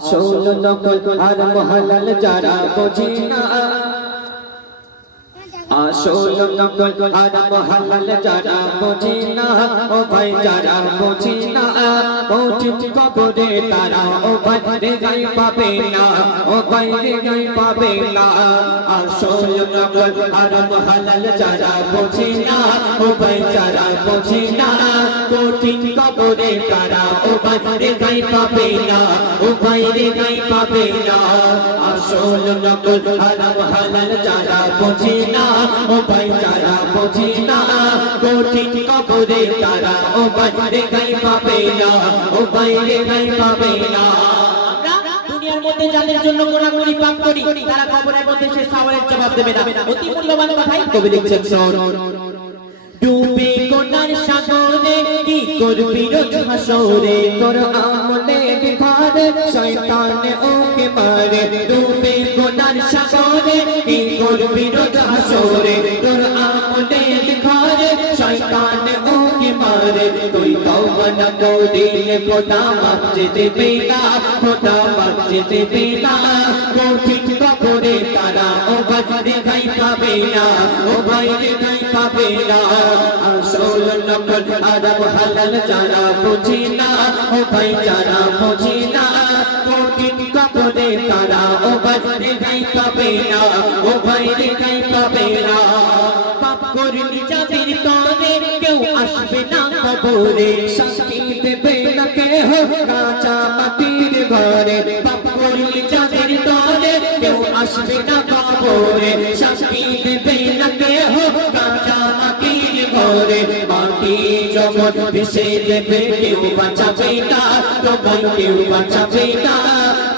আসল নকল আর হালাল যারা বোঝে না, আসল নকল আর হালাল যারা বোঝে না, ও ভাই যারা বোঝে না, কঠিন কবরে তারা ও ভাই রেহাই পাবে না, ও ভাই রেহাই পাবে না। আসল নকল আর হালাল যারা বোঝে না, ও ভাই যারা বোঝে না, কঠিন কবরে তারা ও ভাই রেহাই পাবে না, ও ভাই রেহাই পাবে না। আসল নকল আর হালাল যারা বোঝে না, ও ভাই যারা বোঝে না, কঠিন কবরে তারা ও ভাই রেহাই পাবে না, ও ভাই রেহাই পাবে না। দুনিয়ার মধ্যে যাদের জন্য গোনাগুনি পাপ করি তারা কবরের মধ্যে সে সওয়ালের জবাব দেবে না। অতি মূল্যবান কথাই কবি লিখছেন, শোন। ডুবে গোনার সাগরে কি করবি রোজ হাসরে, তোর আমলের ঘরে শয়তানে ওকে মারে। ডুবে গোনার সাগরে কি করবি রোজ হাসরে, তোর আমলের ঘরে শয়তানে ওকে মারে। তুই তওবা না করিলে খোদা মাফ দেবে না, খোদা মাফ দেবে না। কঠিন কবরে তারা ও ভাই রেহাই পাবে না, ও ভাই রেহাই পাবে না। আসল নকল আর হালাল যারা বোঝে না, ও ভাই যারা বোঝে না, কঠিন কবরে তারা ও ভাই রেহাই পাবে না, ও ভাই রেহাই পাবে না। পাপ করলি যাদের তরে কেউ আসবে না কবরে, শাস্তি দেবে না কেহ কাঁচা মাটির ঘরে। পাপ করলি যাদের তরে কেউ আসবে না কবরে, শাস্তি দেবে না কেহ কাঁচা মাটির ঘরে। মাটি জগৎ ভেসে দেবে কেউ বাঁচাবে না, তখন কেউ বাঁচাবে না।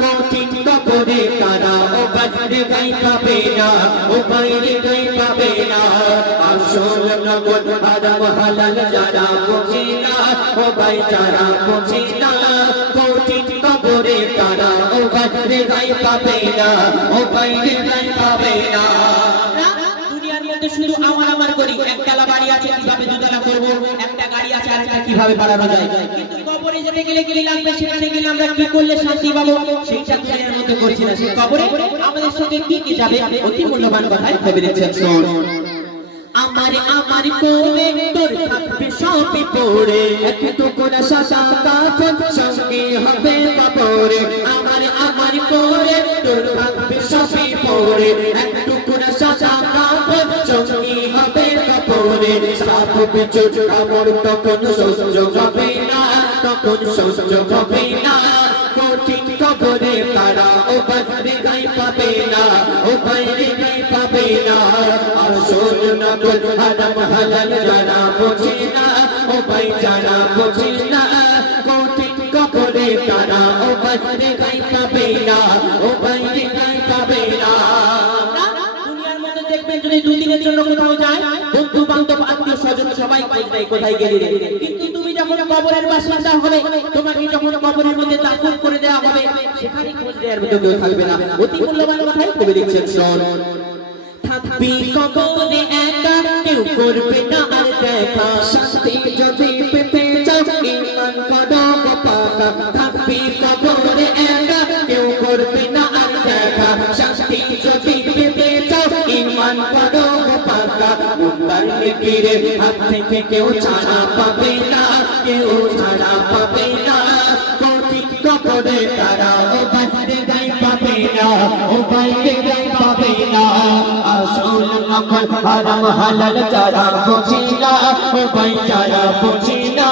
কঠিন কবরে তারা ও ভাই রেহাই পাবে না, ও ভাই রেহাই পাবে না। আসল নকল আর হালাল যারা বোঝে না, ও ভাই যারা বোঝে না, কঠিন কবরে তারা ও ভাই রেহাই পাবে না, ও ভাই রেহাই পাবে না। দুনিয়ার মধ্যে শুধু আমার আমার করি, একতলা বাড়ি আছে কিভাবে দুতলা করব, একটা গাড়ি আছে আরেকটা কিভাবে বাড়ানো যায়। কিন্তু কবরে যেতে গেলে কি লাগবে, সেখানে গেলে আমরা কি করলে শান্তি পাবো, সেইটা দুনিয়ার মধ্যে করছি না। সেই কবরে আমাদের সাথে কি কি যাবে, অতি মূল্যবান কথাই ভেবে দেখছেন, শোন। আমার আমার কোলে তোর থাকবে সবই পড়ে, একটু করে সাদা কাফন সঙ্গে হবে কবরে। আমার আমার কোলে তোর থাকবে সবই পড়ে, একটু করে সাদা কাফন সঙ্গে হবে কবরে। সাপ বিচুট কামড় তখন সহ্য হবে না, তখন সহ্য হবে না। কঠিন কবরে তারা ও ভাই রেহাই পাবে না, ও ভাই রেহাই পাবে না। আসল নকল হারাম হালাল যারা বোঝে না, ও ভাই যারা বোঝে না, কঠিন কবরে তারা ও ভাই রেহাই পাবে না, ও ভাই রেহাই পাবে না। দুনিয়ার মধ্যে দেখবেন যদি দুদিনের জন্য কোথাও যায়, বন্ধু বান্ধব আত্মীয় স্বজন সবাই খোঁজ নেয় কোথায় গেলি রে। কিন্তু তুমি যখন কবরের বাসিন্দা হবে, তোমাকে যখন কবরের মধ্যে দাফন করে দেওয়া হবে, সেখানে খোঁজ দেওয়ার মতো কেউ থাকবে না। অতি মূল্যবান কথাই কবি লিখছেন, শোন। থাকবি কবরে একা, কেউ করবে না আর দেখা, শান্তি যদি পেতে চাও ঈমান করো গো পাকা। থাকবি কবরে একা, কেউ করবে না আর দেখা, শান্তি যদি পেতে চাও ঈমান করো গো পাকা। মুনকার নেকিরের হাত থেকে কেউ ছাড়া পাবে না, কেউ ছাড়া পাবে না। কঠিন কবরে তারা ও ভাই রেহাই পাবে না, ও ভাই রেহাই পাবে না। আসল নকল হারাম হালাল যারা বোঝে না, ও ভাই যারা বোঝে না,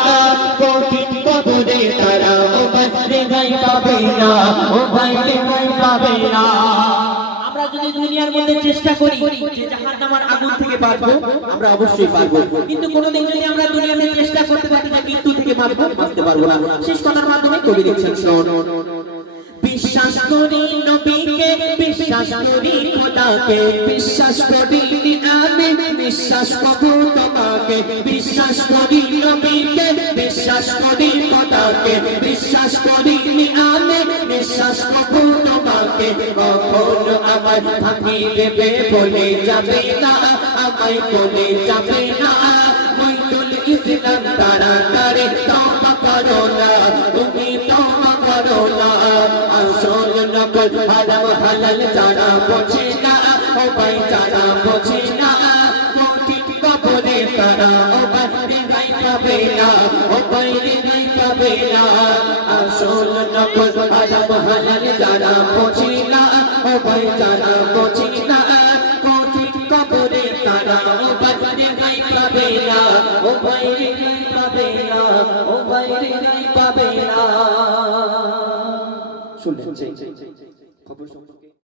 কঠিন কবরে তারা ও ভাই রেহাই পাবে না, ও ভাই রেহাই পাবে না। আমরা যদি দুনিয়ার মধ্যে চেষ্টা করি যে জাহান্নামের আগুন থেকে বাঁচবো, আমরা অবশ্যই পারবো। কিন্তু কোনোদিন যদি আমরা দুনিয়াতে চেষ্টা করতে থাকি না মৃত্যু থেকে বাঁচতে পারবো না। শেষ কথার মাধ্যমে কবি লিখছেন, শোন। বিশ্বাস করি নবীকে, বিশ্বাস করি খোদাকে, বিশ্বাস করি আমি, বিশ্বাস করব তোমাকে। বিশ্বাস করি নবীকে, বিশ্বাস করি খোদাকে, বিশ্বাস করি আমি, বিশ্বাস করব তোমাকে। কখনো আমার ভাঙি দেবে বলে যাবে না, আমায় বলে যাবে না। মইদুল ইসলাম তাড়াতাড়ি তওবা করো না, তুমি তওবা করো না। নকল হারাম হালাল জানা বোঝে না ও ভাই জানা বোঝে না কঠিন কবরে তারা ও ভাই রেহাই পাবে না ও ভাই রেহাই পাবে না আসল নকল হারাম হালাল জানা বোঝে না ও ভাই জানা বোঝে না কঠিন কবরে তারা ও ভাই রেহাই পাবে না ও ভাই রেহাই পাবে না ও ভাই রেহাই পাবে না শুনলেন খবর